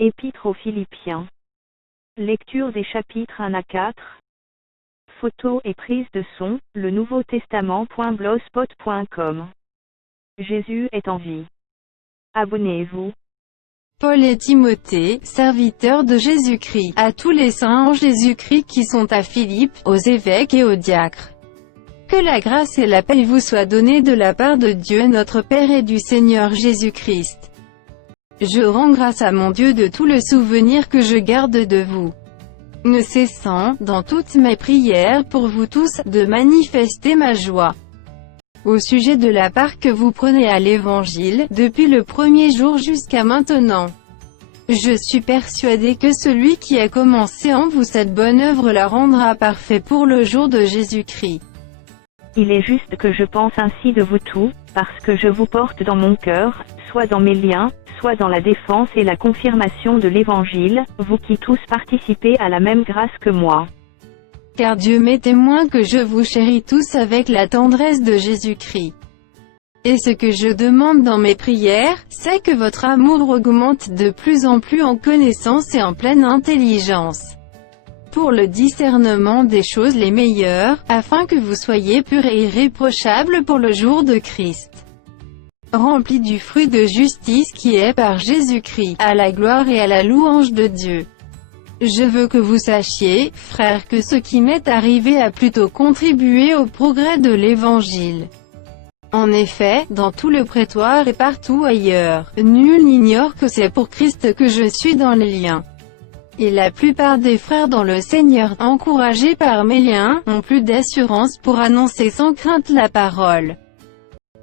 Épître aux Philippiens. Lecture des chapitres 1 à 4. Photos et prise de son, le Nouveau Testament.blogspot.com. Jésus est en vie. Abonnez-vous. Paul et Timothée, serviteurs de Jésus-Christ, à tous les saints en Jésus-Christ qui sont à Philippe, aux évêques et aux diacres. Que la grâce et la paix vous soient données de la part de Dieu notre Père et du Seigneur Jésus-Christ. Je rends grâce à mon Dieu de tout le souvenir que je garde de vous, ne cessant, dans toutes mes prières pour vous tous, de manifester ma joie au sujet de la part que vous prenez à l'Évangile, depuis le premier jour jusqu'à maintenant. Je suis persuadé que celui qui a commencé en vous cette bonne œuvre la rendra parfait pour le jour de Jésus-Christ. Il est juste que je pense ainsi de vous tous, parce que je vous porte dans mon cœur, soit dans mes liens, soit dans la défense et la confirmation de l'Évangile, vous qui tous participez à la même grâce que moi. Car Dieu m'est témoin que je vous chéris tous avec la tendresse de Jésus-Christ. Et ce que je demande dans mes prières, c'est que votre amour augmente de plus en plus en connaissance et en pleine intelligence, pour le discernement des choses les meilleures, afin que vous soyez purs et irréprochables pour le jour de Christ, remplis du fruit de justice qui est par Jésus-Christ, à la gloire et à la louange de Dieu. Je veux que vous sachiez, frères, que ce qui m'est arrivé a plutôt contribué au progrès de l'Évangile. En effet, dans tout le prétoire et partout ailleurs, nul n'ignore que c'est pour Christ que je suis dans les liens. Et la plupart des frères dans le Seigneur, encouragés par mes liens, ont plus d'assurance pour annoncer sans crainte la parole.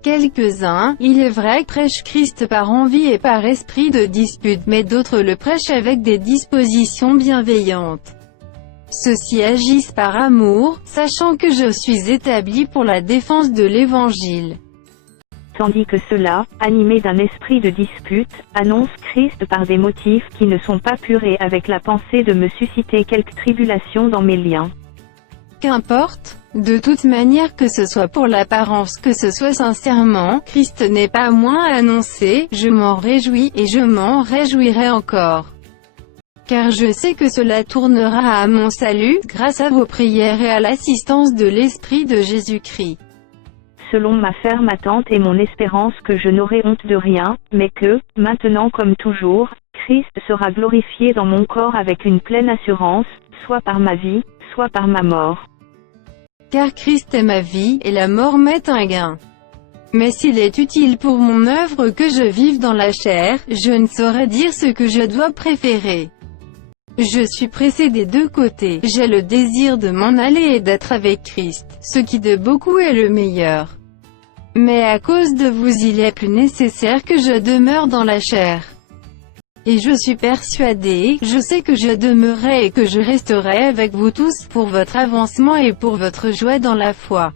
Quelques-uns, il est vrai, prêchent Christ par envie et par esprit de dispute, mais d'autres le prêchent avec des dispositions bienveillantes. Ceux-ci agissent par amour, sachant que je suis établi pour la défense de l'Évangile. Tandis que ceux-là, animés d'un esprit de dispute, annoncent Christ par des motifs qui ne sont pas purs et avec la pensée de me susciter quelque tribulation dans mes liens. Qu'importe, de toute manière, que ce soit pour l'apparence, que ce soit sincèrement, Christ n'est pas moins annoncé, je m'en réjouis, et je m'en réjouirai encore. Car je sais que cela tournera à mon salut, grâce à vos prières et à l'assistance de l'Esprit de Jésus-Christ. Selon ma ferme attente et mon espérance que je n'aurai honte de rien, mais que, maintenant comme toujours, Christ sera glorifié dans mon corps avec une pleine assurance, soit par ma vie, soit par ma mort. Car Christ est ma vie, et la mort m'est un gain. Mais s'il est utile pour mon œuvre que je vive dans la chair, je ne saurais dire ce que je dois préférer. Je suis pressé des deux côtés, j'ai le désir de m'en aller et d'être avec Christ, ce qui de beaucoup est le meilleur. Mais à cause de vous il est plus nécessaire que je demeure dans la chair. Et je suis persuadé, je sais que je demeurerai et que je resterai avec vous tous, pour votre avancement et pour votre joie dans la foi.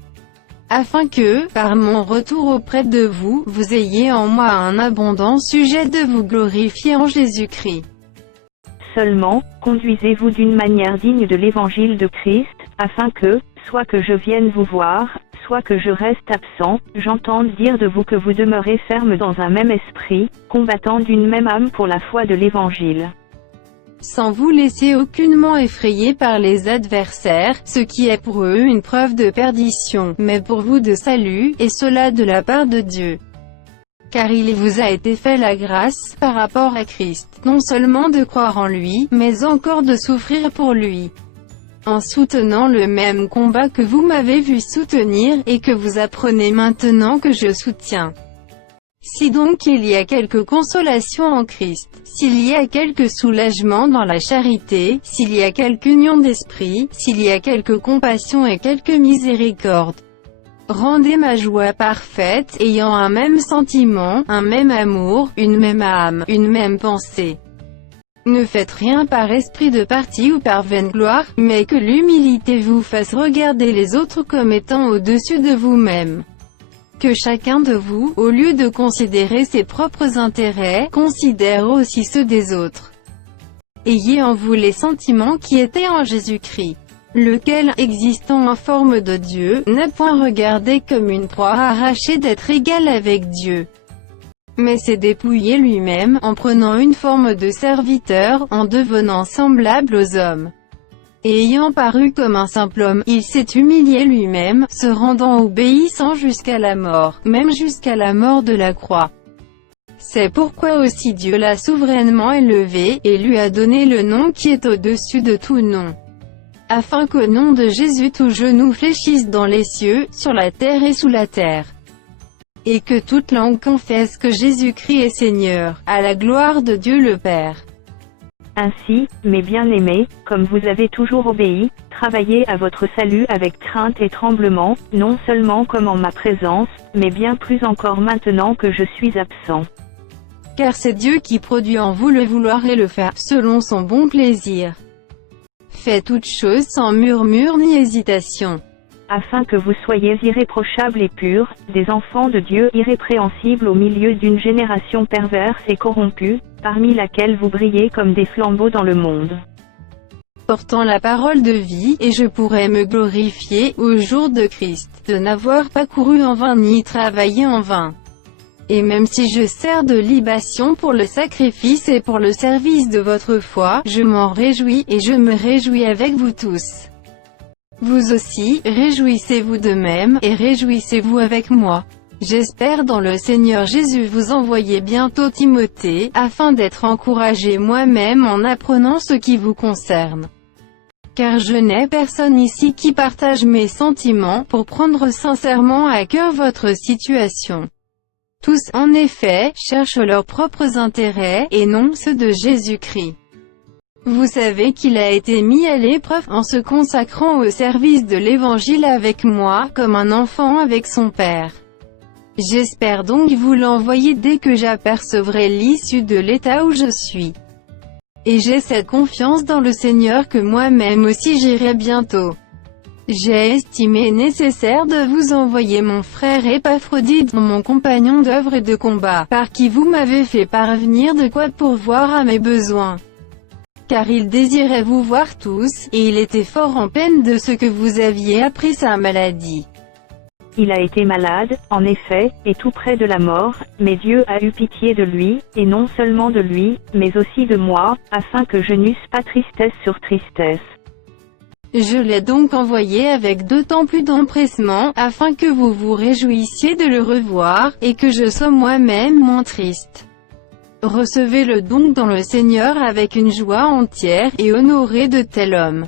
Afin que, par mon retour auprès de vous, vous ayez en moi un abondant sujet de vous glorifier en Jésus-Christ. Seulement, conduisez-vous d'une manière digne de l'Évangile de Christ, afin que, soit que je vienne vous voir, soit que je reste absent, j'entende dire de vous que vous demeurez ferme dans un même esprit, combattant d'une même âme pour la foi de l'Évangile. Sans vous laisser aucunement effrayer par les adversaires, ce qui est pour eux une preuve de perdition, mais pour vous de salut, et cela de la part de Dieu. Car il vous a été fait la grâce, par rapport à Christ, non seulement de croire en lui, mais encore de souffrir pour lui, en soutenant le même combat que vous m'avez vu soutenir, et que vous apprenez maintenant que je soutiens. Si donc il y a quelque consolation en Christ, s'il y a quelque soulagement dans la charité, s'il y a quelque union d'esprit, s'il y a quelque compassion et quelque miséricorde, rendez ma joie parfaite, ayant un même sentiment, un même amour, une même âme, une même pensée. Ne faites rien par esprit de parti ou par vaine gloire, mais que l'humilité vous fasse regarder les autres comme étant au-dessus de vous-même. Que chacun de vous, au lieu de considérer ses propres intérêts, considère aussi ceux des autres. Ayez en vous les sentiments qui étaient en Jésus-Christ, lequel, existant en forme de Dieu, n'a point regardé comme une proie arrachée d'être égal avec Dieu. mais s'est dépouillé lui-même, en prenant une forme de serviteur, en devenant semblable aux hommes. Et ayant paru comme un simple homme, il s'est humilié lui-même, se rendant obéissant jusqu'à la mort, même jusqu'à la mort de la croix. C'est pourquoi aussi Dieu l'a souverainement élevé, et lui a donné le nom qui est au-dessus de tout nom. Afin qu'au nom de Jésus tout genou fléchisse dans les cieux, sur la terre et sous la terre. Et que toute langue confesse que Jésus-Christ est Seigneur, à la gloire de Dieu le Père. Ainsi, mes bien-aimés, comme vous avez toujours obéi, travaillez à votre salut avec crainte et tremblement, non seulement comme en ma présence, mais bien plus encore maintenant que je suis absent. Car c'est Dieu qui produit en vous le vouloir et le faire, selon son bon plaisir. Faites toutes choses sans murmure ni hésitation. Afin que vous soyez irréprochables et purs, des enfants de Dieu irrépréhensibles au milieu d'une génération perverse et corrompue, parmi laquelle vous brillez comme des flambeaux dans le monde. Portant la parole de vie, et je pourrais me glorifier, au jour de Christ, de n'avoir pas couru en vain ni travaillé en vain. Et même si je sers de libation pour le sacrifice et pour le service de votre foi, je m'en réjouis, et je me réjouis avec vous tous. Vous aussi, réjouissez-vous de même, et réjouissez-vous avec moi. J'espère dans le Seigneur Jésus vous envoyer bientôt Timothée, afin d'être encouragé moi-même en apprenant ce qui vous concerne. Car je n'ai personne ici qui partage mes sentiments, pour prendre sincèrement à cœur votre situation. Tous, en effet, cherchent leurs propres intérêts, et non ceux de Jésus-Christ. Vous savez qu'il a été mis à l'épreuve, en se consacrant au service de l'Évangile avec moi, comme un enfant avec son père. J'espère donc vous l'envoyer dès que j'apercevrai l'issue de l'état où je suis. Et j'ai cette confiance dans le Seigneur que moi-même aussi j'irai bientôt. J'ai estimé nécessaire de vous envoyer mon frère Épaphrodite, mon compagnon d'œuvre et de combat, par qui vous m'avez fait parvenir de quoi pourvoir à mes besoins. Car il désirait vous voir tous, et il était fort en peine de ce que vous aviez appris sa maladie. Il a été malade, en effet, et tout près de la mort, mais Dieu a eu pitié de lui, et non seulement de lui, mais aussi de moi, afin que je n'eusse pas tristesse sur tristesse. Je l'ai donc envoyé avec d'autant plus d'empressement, afin que vous vous réjouissiez de le revoir, et que je sois moi-même moins triste. Recevez-le donc dans le Seigneur avec une joie entière, et honorez de tel homme.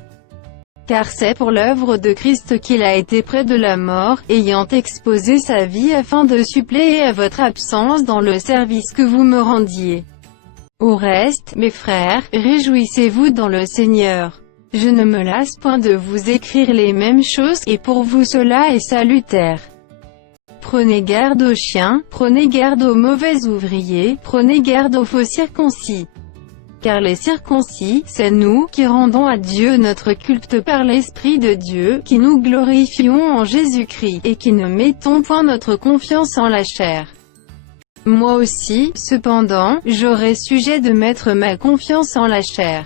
Car c'est pour l'œuvre de Christ qu'il a été près de la mort, ayant exposé sa vie afin de suppléer à votre absence dans le service que vous me rendiez. Au reste, mes frères, réjouissez-vous dans le Seigneur. Je ne me lasse point de vous écrire les mêmes choses, et pour vous cela est salutaire. Prenez garde aux chiens, prenez garde aux mauvais ouvriers, prenez garde aux faux circoncis. Car les circoncis, c'est nous, qui rendons à Dieu notre culte par l'Esprit de Dieu, qui nous glorifions en Jésus-Christ, et qui ne mettons point notre confiance en la chair. Moi aussi, cependant, j'aurai sujet de mettre ma confiance en la chair.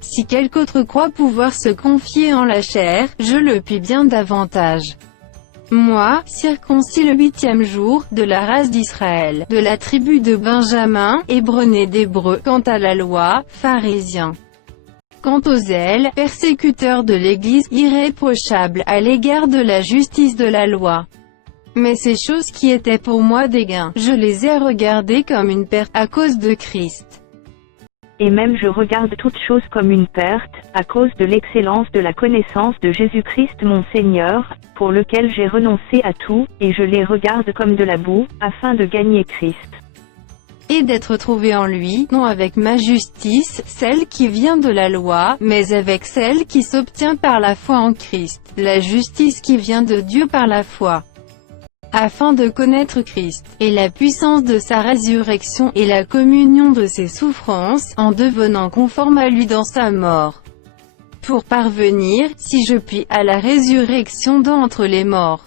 Si quelque autre croit pouvoir se confier en la chair, je le puis bien davantage. Moi, circoncis le 8e jour, de la race d'Israël, de la tribu de Benjamin, ébrené d'Hébreux, quant à la loi, pharisien. Quant au zèle, persécuteur de l'Église, irréprochable à l'égard de la justice de la loi. Mais ces choses qui étaient pour moi des gains, je les ai regardées comme une perte, à cause de Christ. Et même je regarde toutes choses comme une perte, à cause de l'excellence de la connaissance de Jésus-Christ mon Seigneur, pour lequel j'ai renoncé à tout, et je les regarde comme de la boue, afin de gagner Christ. Et d'être trouvé en lui, non avec ma justice, celle qui vient de la loi, mais avec celle qui s'obtient par la foi en Christ, la justice qui vient de Dieu par la foi. Afin de connaître Christ, et la puissance de sa résurrection, et la communion de ses souffrances, en devenant conforme à lui dans sa mort. Pour parvenir, si je puis, à la résurrection d'entre les morts.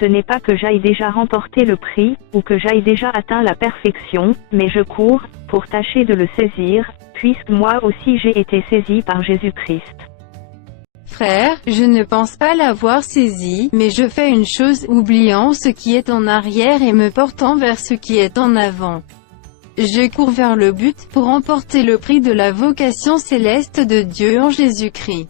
Ce n'est pas que j'aille déjà remporté le prix, ou que j'aille déjà atteint la perfection, mais je cours, pour tâcher de le saisir, puisque moi aussi j'ai été saisi par Jésus-Christ. Frère, je ne pense pas l'avoir saisi, mais je fais une chose, oubliant ce qui est en arrière et me portant vers ce qui est en avant. Je cours vers le but, pour emporter le prix de la vocation céleste de Dieu en Jésus-Christ.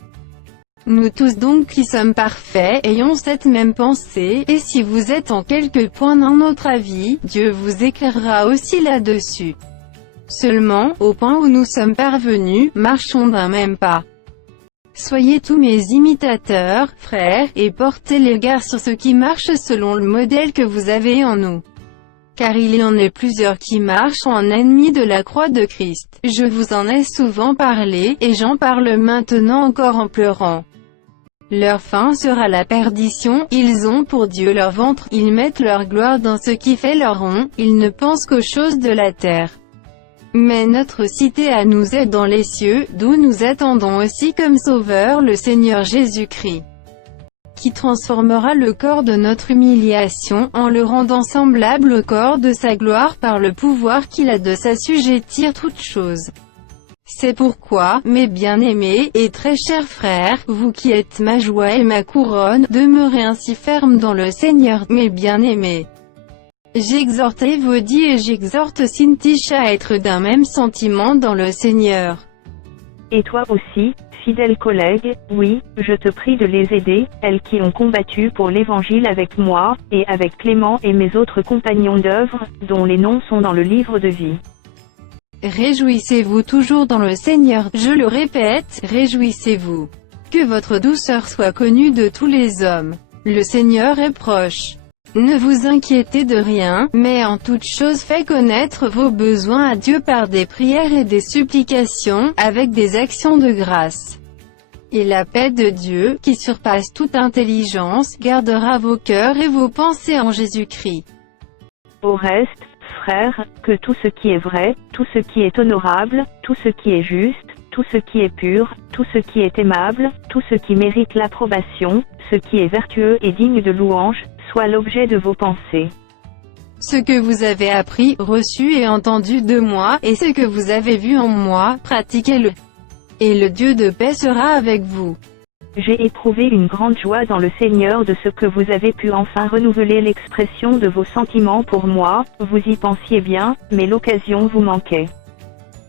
Nous tous donc qui sommes parfaits, ayons cette même pensée, et si vous êtes en quelque point dans notre avis, Dieu vous éclairera aussi là-dessus. Seulement, au point où nous sommes parvenus, marchons d'un même pas. Soyez tous mes imitateurs, frères, et portez l'égard sur ceux qui marchent selon le modèle que vous avez en nous. Car il y en a plusieurs qui marchent en ennemis de la croix de Christ. Je vous en ai souvent parlé, et j'en parle maintenant encore en pleurant. Leur fin sera la perdition, ils ont pour Dieu leur ventre, ils mettent leur gloire dans ce qui fait leur rond, ils ne pensent qu'aux choses de la terre. Mais notre cité à nous est dans les cieux, d'où nous attendons aussi comme Sauveur le Seigneur Jésus-Christ, qui transformera le corps de notre humiliation, en le rendant semblable au corps de sa gloire par le pouvoir qu'il a de s'assujettir toutes choses. C'est pourquoi, mes bien-aimés, et très chers frères, vous qui êtes ma joie et ma couronne, demeurez ainsi fermes dans le Seigneur, mes bien-aimés. J'exhorte Evodie et j'exhorte Sintisha à être d'un même sentiment dans le Seigneur. Et toi aussi, fidèle collègue, oui, je te prie de les aider, elles qui ont combattu pour l'Évangile avec moi, et avec Clément et mes autres compagnons d'œuvre, dont les noms sont dans le livre de vie. Réjouissez-vous toujours dans le Seigneur, je le répète, réjouissez-vous. Que votre douceur soit connue de tous les hommes. Le Seigneur est proche. Ne vous inquiétez de rien, mais en toute chose faites connaître vos besoins à Dieu par des prières et des supplications, avec des actions de grâce. Et la paix de Dieu, qui surpasse toute intelligence, gardera vos cœurs et vos pensées en Jésus-Christ. Au reste, frères, que tout ce qui est vrai, tout ce qui est honorable, tout ce qui est juste, tout ce qui est pur, tout ce qui est aimable, tout ce qui mérite l'approbation, ce qui est vertueux et digne de louange, soit l'objet de vos pensées. Ce que vous avez appris, reçu et entendu de moi, et ce que vous avez vu en moi, pratiquez-le. Et le Dieu de paix sera avec vous. J'ai éprouvé une grande joie dans le Seigneur de ce que vous avez pu enfin renouveler l'expression de vos sentiments pour moi, vous y pensiez bien, mais l'occasion vous manquait.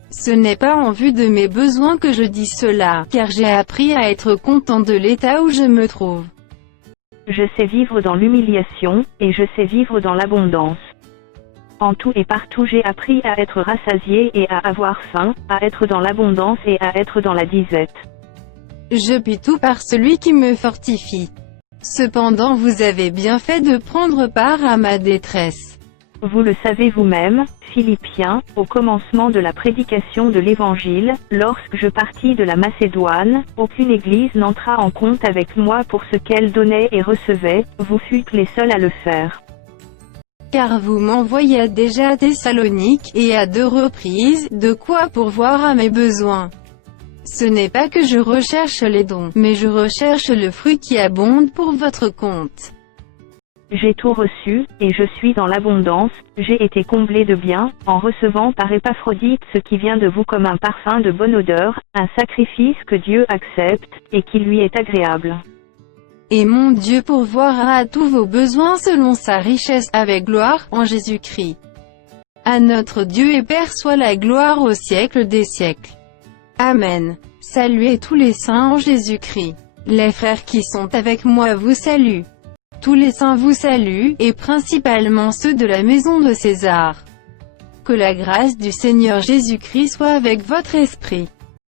Ce n'est pas en vue de mes besoins que je dis cela, car j'ai appris à être content de l'état où je me trouve. Je sais vivre dans l'humiliation, et je sais vivre dans l'abondance. En tout et partout j'ai appris à être rassasié et à avoir faim, à être dans l'abondance et à être dans la disette. Je puis tout par celui qui me fortifie. Cependant vous avez bien fait de prendre part à ma détresse. Vous le savez vous-même, Philippiens, au commencement de la prédication de l'Évangile, lorsque je partis de la Macédoine, aucune église n'entra en compte avec moi pour ce qu'elle donnait et recevait, vous fûtes les seuls à le faire. Car vous m'envoyez déjà à Thessalonique, et à 2 reprises, de quoi pourvoir à mes besoins. Ce n'est pas que je recherche les dons, mais je recherche le fruit qui abonde pour votre compte. J'ai tout reçu, et je suis dans l'abondance, j'ai été comblé de bien, en recevant par Épaphrodite ce qui vient de vous comme un parfum de bonne odeur, un sacrifice que Dieu accepte, et qui lui est agréable. Et mon Dieu pourvoira à tous vos besoins selon sa richesse, avec gloire, en Jésus-Christ. À notre Dieu et Père soit la gloire au siècle des siècles. Amen. Saluez tous les saints en Jésus-Christ. Les frères qui sont avec moi vous saluent. Tous les saints vous saluent, et principalement ceux de la maison de César. Que la grâce du Seigneur Jésus-Christ soit avec votre esprit.